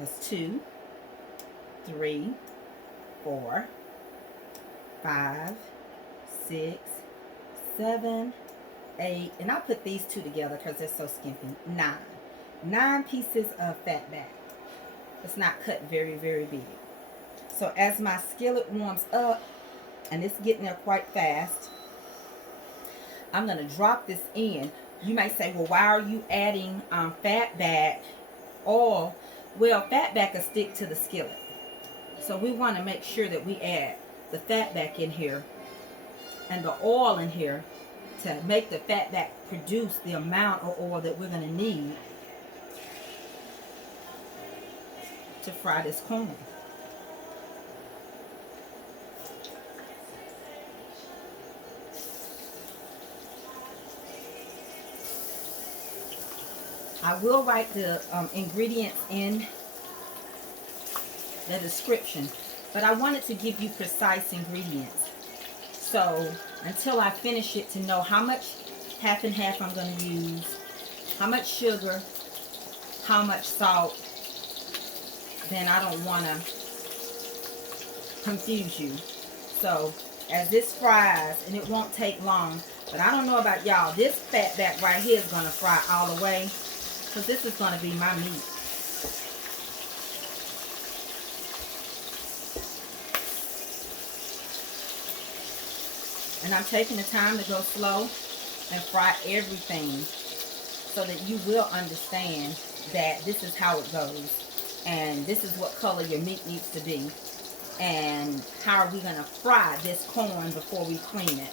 That's 2, 3, 4, 5, 6, 7, 8, and I'll put these 2 together because they're so skimpy. 9 pieces of fatback. It's not cut very, very big. So as my skillet warms up, and it's getting there quite fast, I'm going to drop this in. You may say, well, why are you adding fatback oil? Well, fatback will stick to the skillet. So we want to make sure that we add the fatback in here and the oil in here to make the fatback produce the amount of oil that we're going to need to fry this corn. I will write the ingredients in the description, but I wanted to give you precise ingredients. So until I finish it, to know how much half and half I'm going to use, how much sugar, how much salt, then I don't want to confuse you. So as this fries, and it won't take long, but I don't know about y'all, this fatback right here is going to fry all the way, because this is going to be my meat. And I'm taking the time to go slow and fry everything so that you will understand that this is how it goes. And this is what color your meat needs to be. And how are we going to fry this corn before we clean it.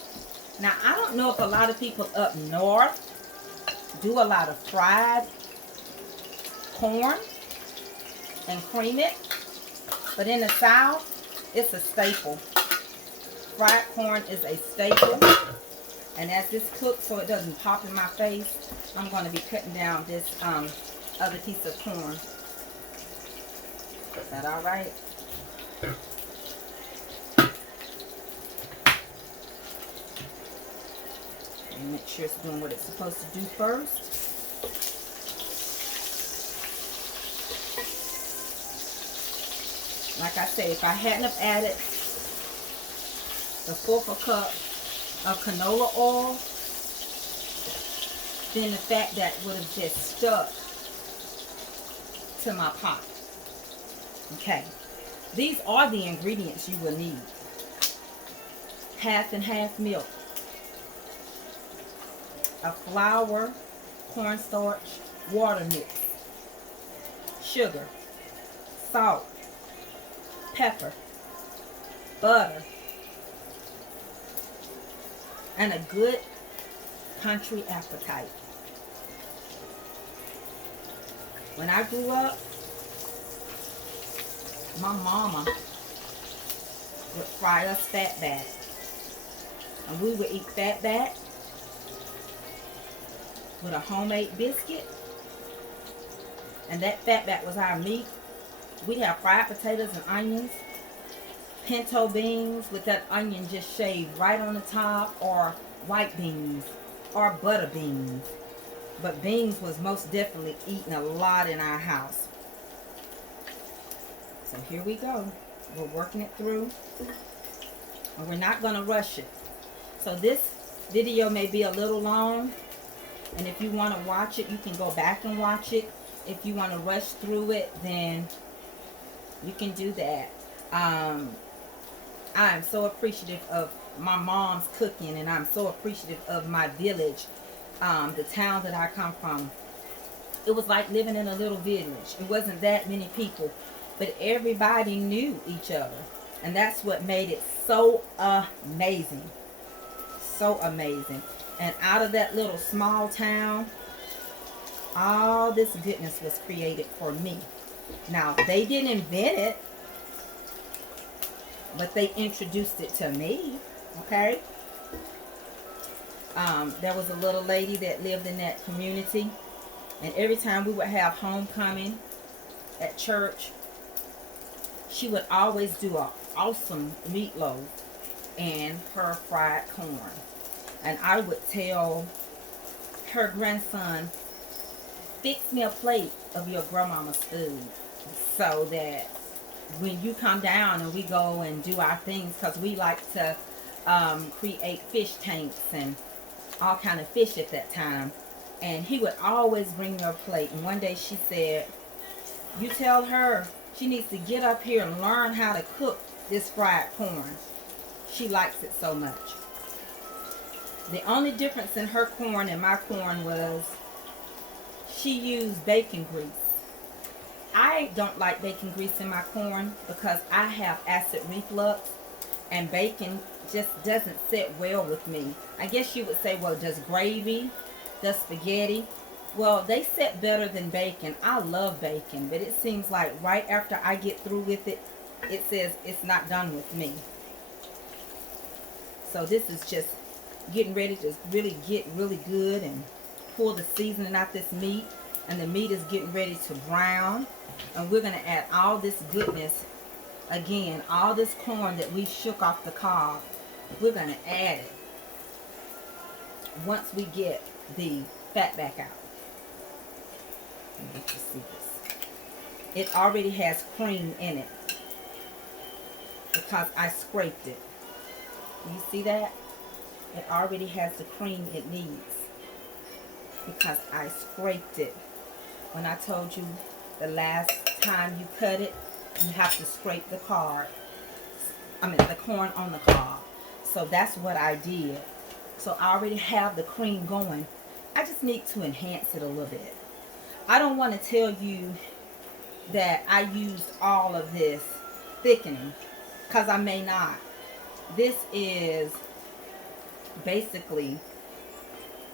Now, I don't know if a lot of people up north do a lot of fried corn and cream it. But in the South, it's a staple. Fried corn is a staple. And as this cooks so it doesn't pop in my face, I'm going to be cutting down this other piece of corn. Is that all right? And make sure it's doing what it's supposed to do first. Like I say, if I hadn't have added the 1/4 cup of canola oil, then the fatback would have just stuck to my pot. Okay, these are the ingredients you will need. Half and half milk, a flour, cornstarch, water mix, sugar, salt, pepper, butter, and a good country appetite. When I grew up, my mama would fry us fatback. And we would eat fatback with a homemade biscuit. And that fatback was our meat. We'd have fried potatoes and onions, pinto beans with that onion just shaved right on the top, or white beans, or butter beans. But beans was most definitely eaten a lot in our house. So here we go. We're working it through. And we're not going to rush it. So this video may be a little long. And if you want to watch it, you can go back and watch it. If you want to rush through it, then you can do that. I am so appreciative of my mom's cooking, and I'm so appreciative of my village, the town that I come from. It was like living in a little village. It wasn't that many people, but everybody knew each other, and that's what made it so amazing. So amazing. And out of that little small town, all this goodness was created for me. Now, they didn't invent it, but they introduced it to me. Okay? There was a little lady that lived in that community, and every time we would have homecoming at church, she would always do an awesome meatloaf and her fried corn. And I would tell her grandson, fix me a plate of your grandmama's food. so that when you come down and we go and do our things, because we like to create fish tanks and all kind of fish at that time. And he would always bring her a plate. And one day she said, you tell her she needs to get up here and learn how to cook this fried corn. She likes it so much. The only difference in her corn and my corn was she used bacon grease. I don't like bacon grease in my corn because I have acid reflux, and bacon just doesn't sit well with me. I guess you would say, well, does gravy, does spaghetti? Well, they sit better than bacon. I love bacon, but it seems like right after I get through with it, it says it's not done with me. So this is just getting ready to really get really good and pull the seasoning out this meat. And the meat is getting ready to brown. And we're going to add all this goodness, again, all this corn that we shook off the cob. We're going to add it once we get the fat back out. Let me get you to see this. It already has cream in it because I scraped it. You see that? It already has the cream it needs because I scraped it. When I told you the last time you cut it, you have to scrape the corn on the cob. So that's what I did. So I already have the cream going. I just need to enhance it a little bit. I don't want to tell you that I used all of this thickening because I may not. This is basically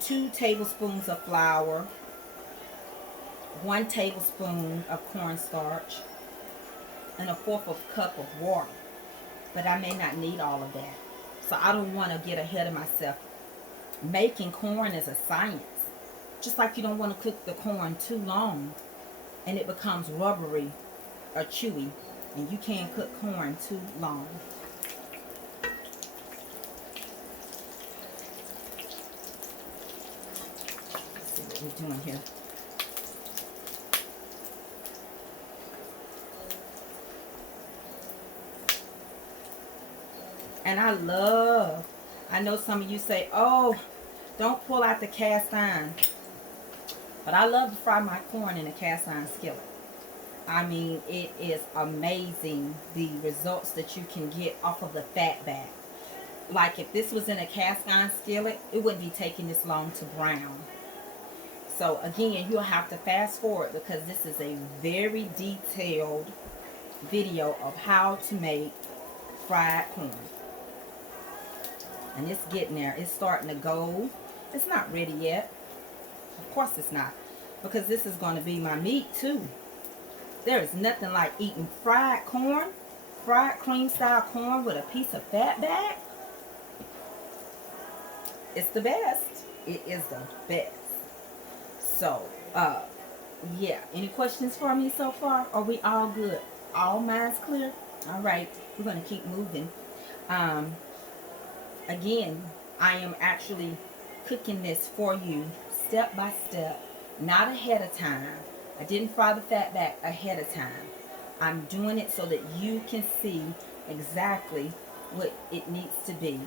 2 tablespoons of flour, 1 tablespoon of cornstarch, and 1/4 cup of water. But I may not need all of that. So I don't want to get ahead of myself. Making corn is a science. Just like you don't want to cook the corn too long and it becomes rubbery or chewy. And you can't cook corn too long. Let's see what we're doing here. And I know some of you say, oh, don't pull out the cast iron. But I love to fry my corn in a cast iron skillet. I mean, it is amazing the results that you can get off of the fat back. Like if this was in a cast iron skillet, it wouldn't be taking this long to brown. So again, you'll have to fast forward because this is a very detailed video of how to make fried corn. And it's getting there. It's starting to go. It's not ready yet. Of course it's not. Because this is going to be my meat too. There is nothing like eating fried corn, fried cream style corn with a piece of fat back. It's the best. It is the best. So, yeah. Any questions for me so far? Are we all good? All minds clear? All right. We're going to keep moving. Again, I am actually cooking this for you step by step, not ahead of time. I didn't fry the fat back ahead of time. I'm doing it so that you can see exactly what it needs to be.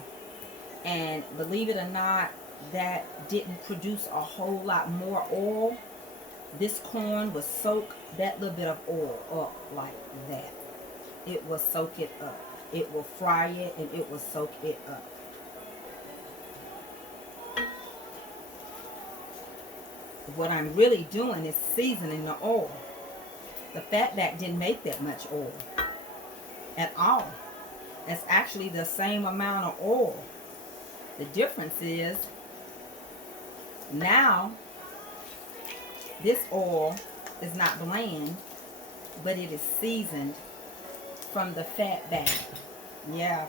And believe it or not, that didn't produce a whole lot more oil. This corn will soak that little bit of oil up like that. It will soak it up. It will fry it and it will soak it up. What I'm really doing is seasoning the oil. The fat back didn't make that much oil at all. It's actually the same amount of oil. The difference is now this oil is not bland, but it is seasoned from the fat back. Yeah,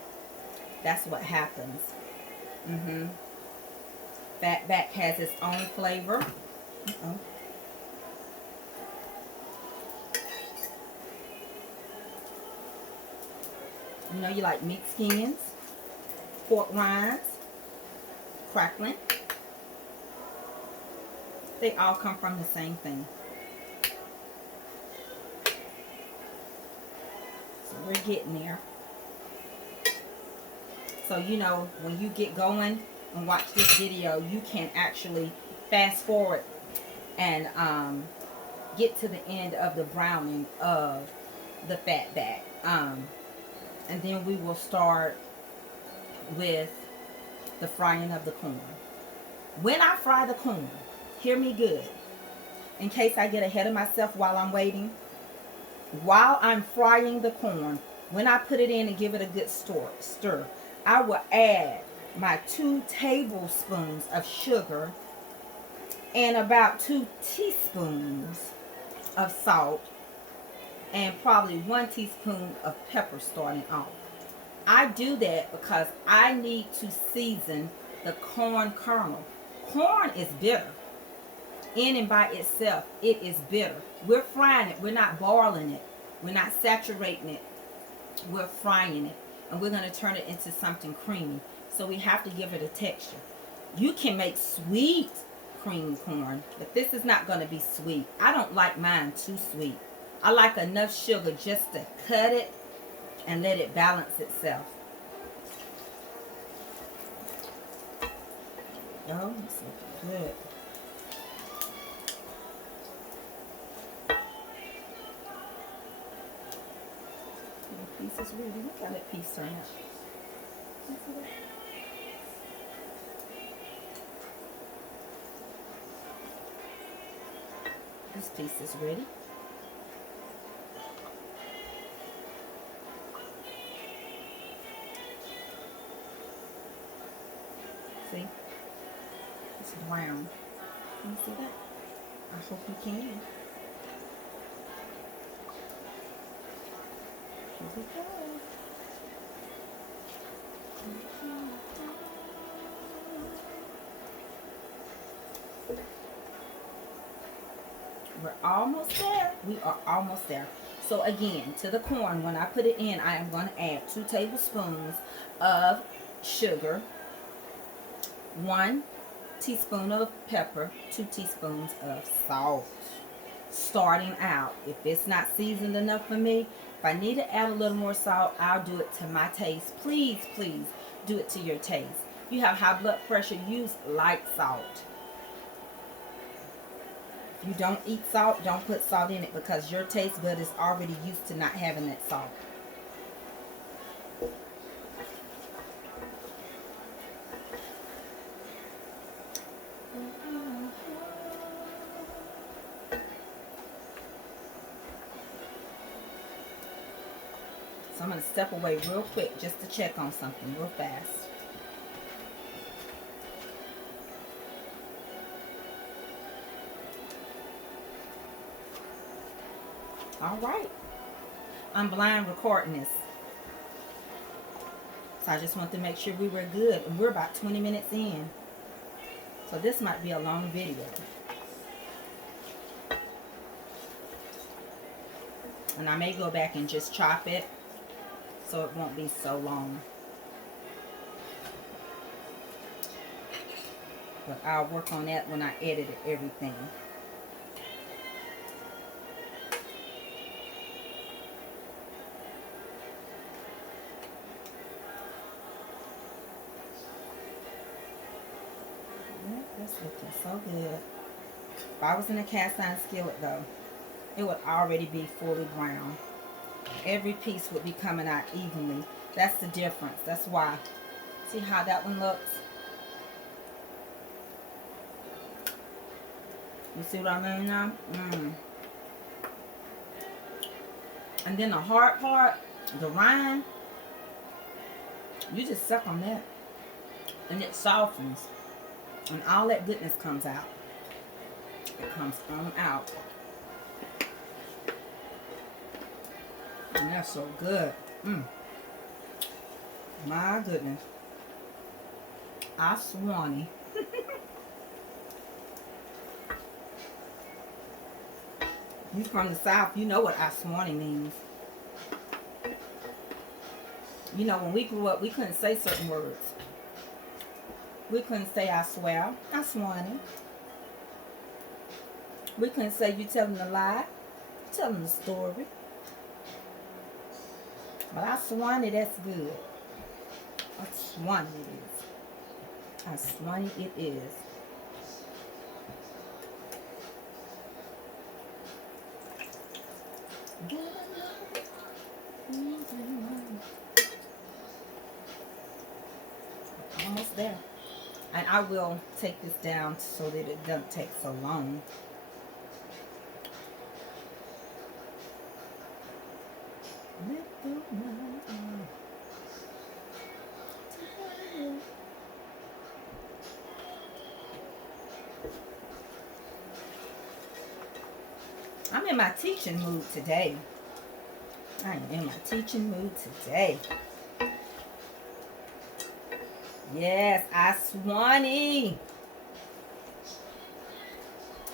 that's what happens. Fat back has its own flavor. You know you like meat skins, pork rinds, crackling. They all come from the same thing. We're getting there. So, you know, when you get going and watch this video, you can actually fast forward and get to the end of the browning of the fatback. And then we will start with the frying of the corn. When I fry the corn, hear me good, in case I get ahead of myself while I'm waiting. While I'm frying the corn, when I put it in and give it a good stir, I will add my 2 tablespoons of sugar and about 2 teaspoons of salt and probably 1 teaspoon of pepper starting off. I do that because I need to season the corn kernel. Corn is bitter. In and by itself, it is bitter. We're frying it. We're not boiling it. We're not saturating it. We're frying it. And we're going to turn it into something creamy. So we have to give it a texture. You can make sweet cream corn, but this is not going to be sweet. I don't like mine too sweet. I like enough sugar just to cut it and let it balance itself. Oh, it's looking good. The piece is ready. Look how that piece turned out. This piece is ready. See? It's brown. Can you see that? I hope you can. Here we go. We're almost there. We are almost there. So again, to the corn, when I put it in, I am going to add 2 tablespoons of sugar, 1 teaspoon of pepper, 2 teaspoons of salt. Starting out, if it's not seasoned enough for me, if I need to add a little more salt, I'll do it to my taste. Please, please do it to your taste. If you have high blood pressure, use light salt. If you don't eat salt, don't put salt in it because your taste bud is already used to not having that salt. So I'm going to step away real quick just to check on something real fast. All right. I'm blind recording this. So I just want to make sure we were good. And we're about 20 minutes in. So this might be a long video. And I may go back and just chop it so it won't be so long. But I'll work on that when I edit everything. That's looking so good. If I was in a cast iron skillet though, it would already be fully brown. Every piece would be coming out evenly. That's the difference. That's why. See how that one looks? You see what I mean now? And then the hard part, the rind, you just suck on that and it softens. And all that goodness comes out. It comes on out. And that's so good. My goodness. I swanny. You from the South, you know what I swanny means. You know, when we grew up, we couldn't say certain words. We couldn't say I swear, I swanny. We couldn't say you telling a lie, you telling a story. But I swan it, that's good. I swan it is. I swan it is. Almost there. And I will take this down so that it doesn't take so long. I'm in my teaching mood today. I am in my teaching mood today. Yes, I swanny.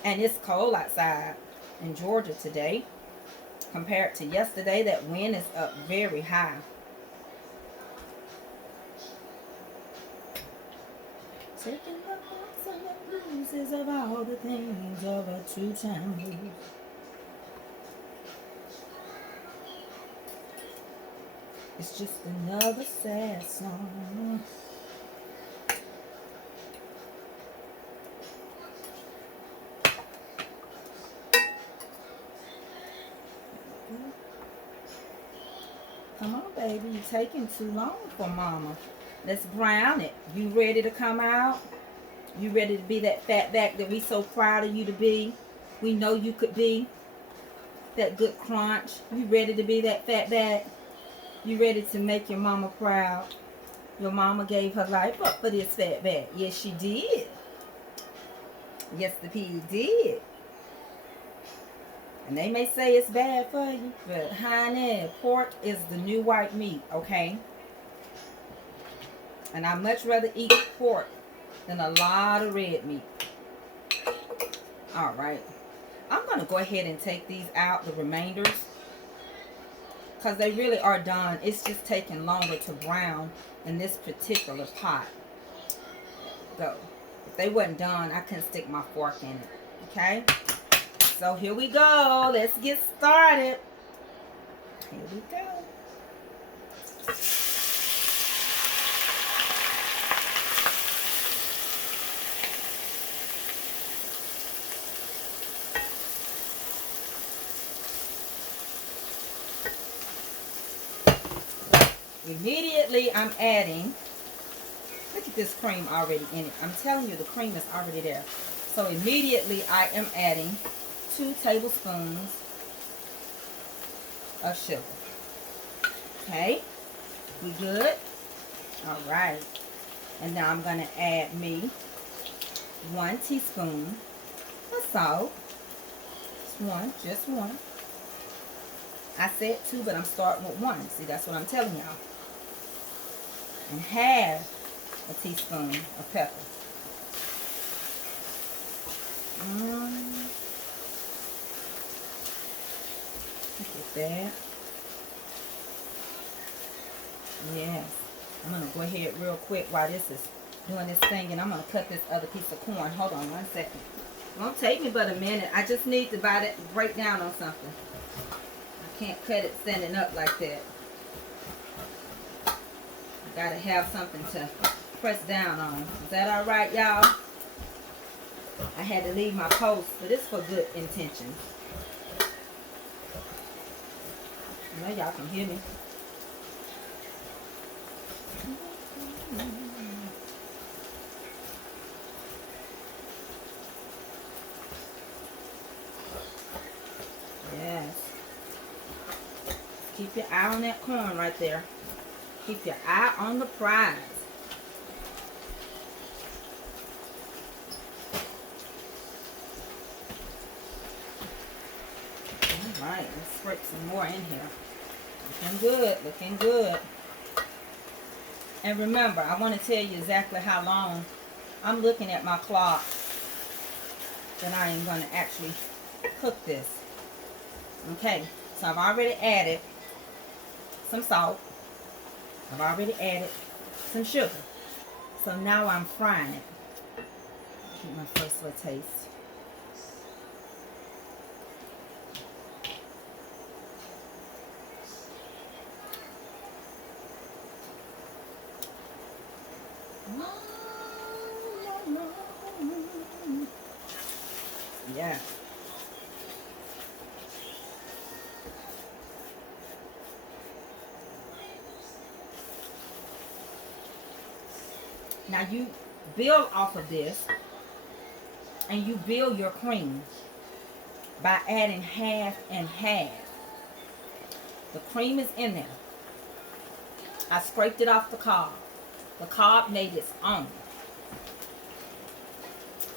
And it's cold outside in Georgia today. Compared to yesterday, that wind is up very high. Taking the bumps and the bruises of all the things of a two-time lose. It's just another sad song. Come on, baby. You're taking too long for mama. Let's brown it. You ready to come out? You ready to be that fatback that we so proud of you to be? We know you could be. That good crunch. You ready to be that fatback? You ready to make your mama proud? Your mama gave her life up for this fatback. Yes, she did. Yes, the pig did. And they may say it's bad for you, but honey, pork is the new white meat, okay? And I much rather eat pork than a lot of red meat. All right. I'm going to go ahead and take these out, the remainders, because they really are done. It's just taking longer to brown in this particular pot. Go. If they wasn't done, I couldn't stick my fork in it, okay? So here we go. Let's get started. Here we go. Immediately I'm adding, look at this cream already in it. I'm telling you, the cream is already there. So immediately I am adding 2 tablespoons of sugar. Okay, we good? All right. And now I'm going to add me 1 teaspoon of salt. Just one. I said 2, but I'm starting with 1. See, that's what I'm telling y'all. And half a teaspoon of pepper. Look at that. Yes. I'm going to go ahead real quick while this is doing this thing, and I'm going to cut this other piece of corn. Hold on 1 second. It won't take me but a minute. I just need to break down on something. I can't cut it standing up like that. I got to have something to press down on. Is that all right, y'all? I had to leave my post, but it's for good intentions. I know y'all can hear me. Yes. Keep your eye on that corn right there. Keep your eye on the prize. All right, let's spread some more in here. Looking good, looking good. And remember, I want to tell you exactly how long. I'm looking at my clock that I am going to actually cook this. Okay, so I've already added some salt. I've already added some sugar. So now I'm frying it. Get my first little taste. Now you build off of this, and you build your cream by adding half and half. The cream is in there. I scraped it off the cob. The cob made its own.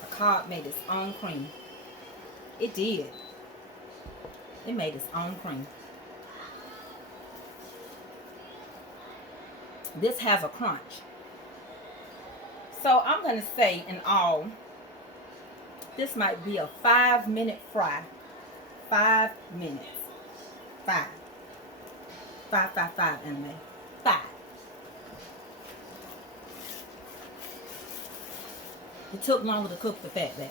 The cob made its own cream. It did. It made its own cream. This has a crunch. So I'm going to say in all, this might be a 5-minute fry. 5 minutes. 5. 5, 5, 5, anime. 5. It took longer to cook the fatback.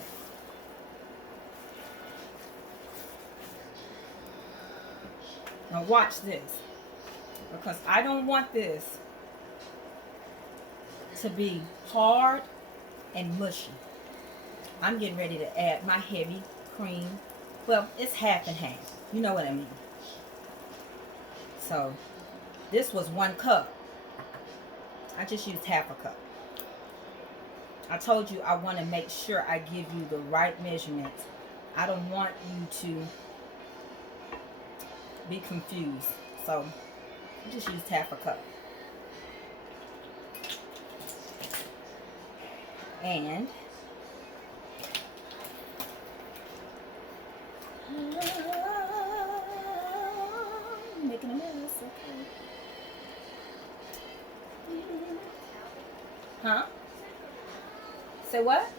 Now watch this, because I don't want this to be hard and mushy. I'm getting ready to add my heavy cream. Well, it's half and half. You know what I mean. So this was 1 cup. I just used half a cup. I told you I want to make sure I give you the right measurements. I don't want you to be confused. So I just used half a cup. And making a mess, okay. Huh? Say what?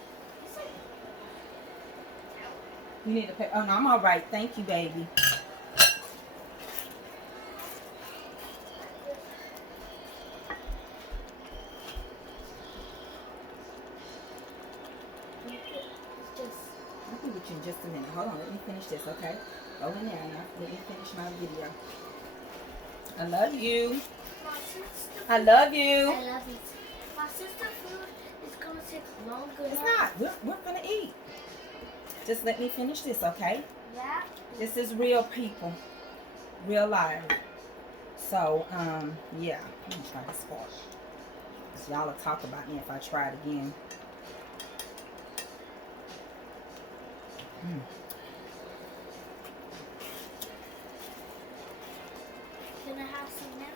You need to pay. Oh no, I'm all right. Thank you, baby. I'll be with you in just a minute. Hold on, let me finish this, okay? Go in there now. Let me finish my video. I love you. I love you. I love you. My sister's food is gonna take longer. It's not. We're gonna eat. Just let me finish this, okay? Yeah. This is real people, real life. So, yeah. Let me try this part. So y'all will talk about me if I try it again. Can I have some now?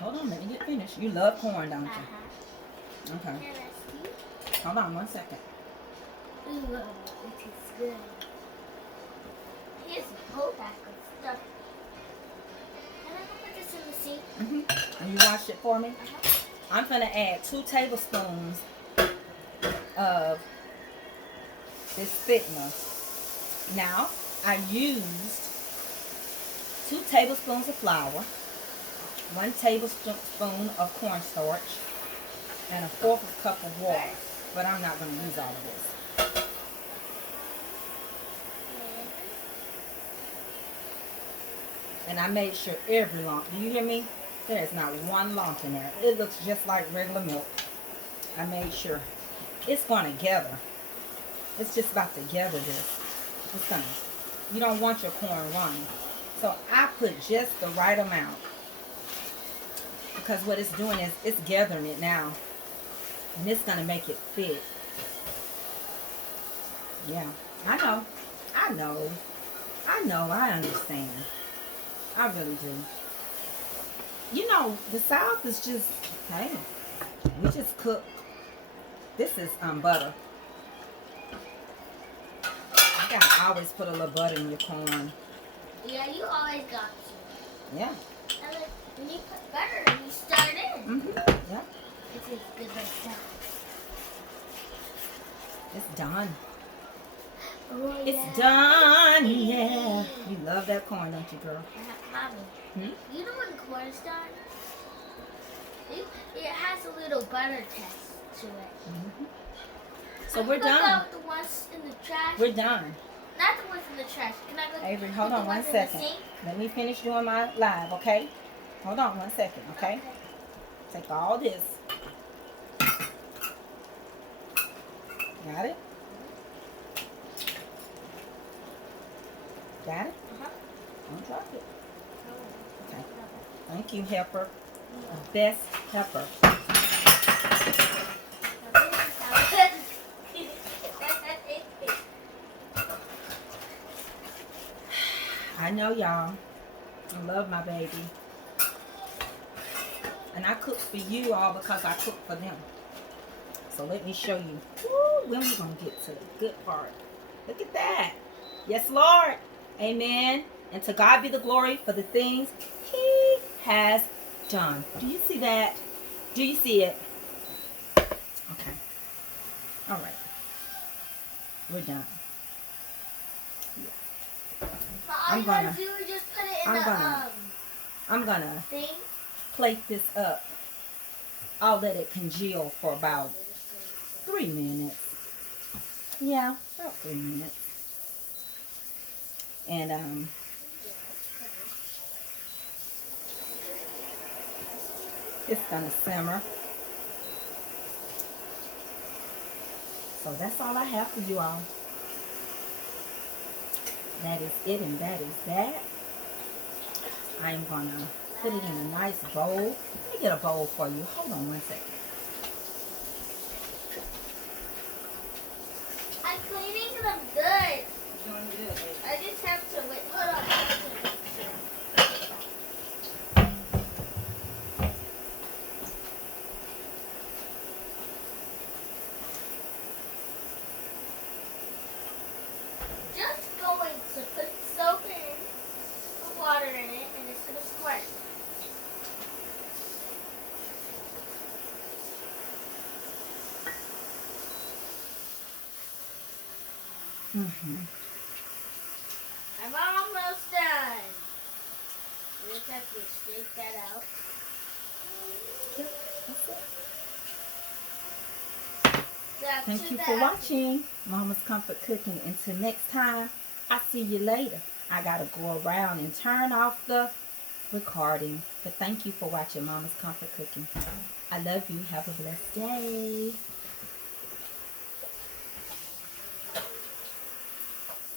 Hold on, let me get finished. You love corn, don't you? Okay. Can I see? Hold on 1 second. Ooh, it is good. Here's a whole bag of stuff. Can I put this in the sink? And you wash it for me? I'm going to add 2 tablespoons of this thickener. Now, I used 2 tablespoons of flour, 1 tablespoon of cornstarch, and a 1/4 cup of water. But I'm not going to use all of this. And I made sure every lump, do you hear me? There is not 1 lump in there. It looks just like regular milk. I made sure. It's going to gather. It's just about to gather this. It's going to. You don't want your corn runny. So I put just the right amount. Because what it's doing is it's gathering it now. And it's going to make it thick. Yeah. I know. I know. I know. I understand. I really do. You know, the South is just, hey, we just cook. This is butter. You gotta always put a little butter in your corn. Yeah, you always got to. Yeah. And like, when you put butter, you start in. Yeah. It tastes good like that. It's done. Oh, It's done. Yeah. You love that corn, don't you, girl? Mommy, you know when corn is done? It has a little butter test to it. So we're done. The ones in the trash. We're done. Not the ones in the trash. Can I go? Avery, hold the on 1 ones in the second. sink? Let me finish doing my live, okay? Hold on 1 second, okay? Take all this. Got it? Got it? Don't drop it. Okay. Thank you, helper. Best helper. I know y'all. I love my baby. And I cook for you all because I cook for them. So let me show you. Woo, when we're going to get to the good part. Look at that. Yes, Lord. Amen. And to God be the glory for the things He has done. Do you see that? Do you see it? Okay. All right. We're done. Yeah. I'm gonna plate this up. I'll let it congeal for about 3 minutes. Yeah, about 3 minutes. And it's gonna simmer. So that's all I have for you all. That is it, and that is that. I'm gonna put it in a nice bowl. Let me get a bowl for you. Hold on one second. I'm cleaning them good. Doing good, baby. I just have to wait. Hold on. Just going to put soap in, put water in it, and it's going to squirt. I'm almost done. You just have to shake that out. Thank you for watching Mama's Comfort Cooking. Until next time, I'll see you later. I gotta go around and turn off the recording. But thank you for watching Mama's Comfort Cooking. I love you. Have a blessed day.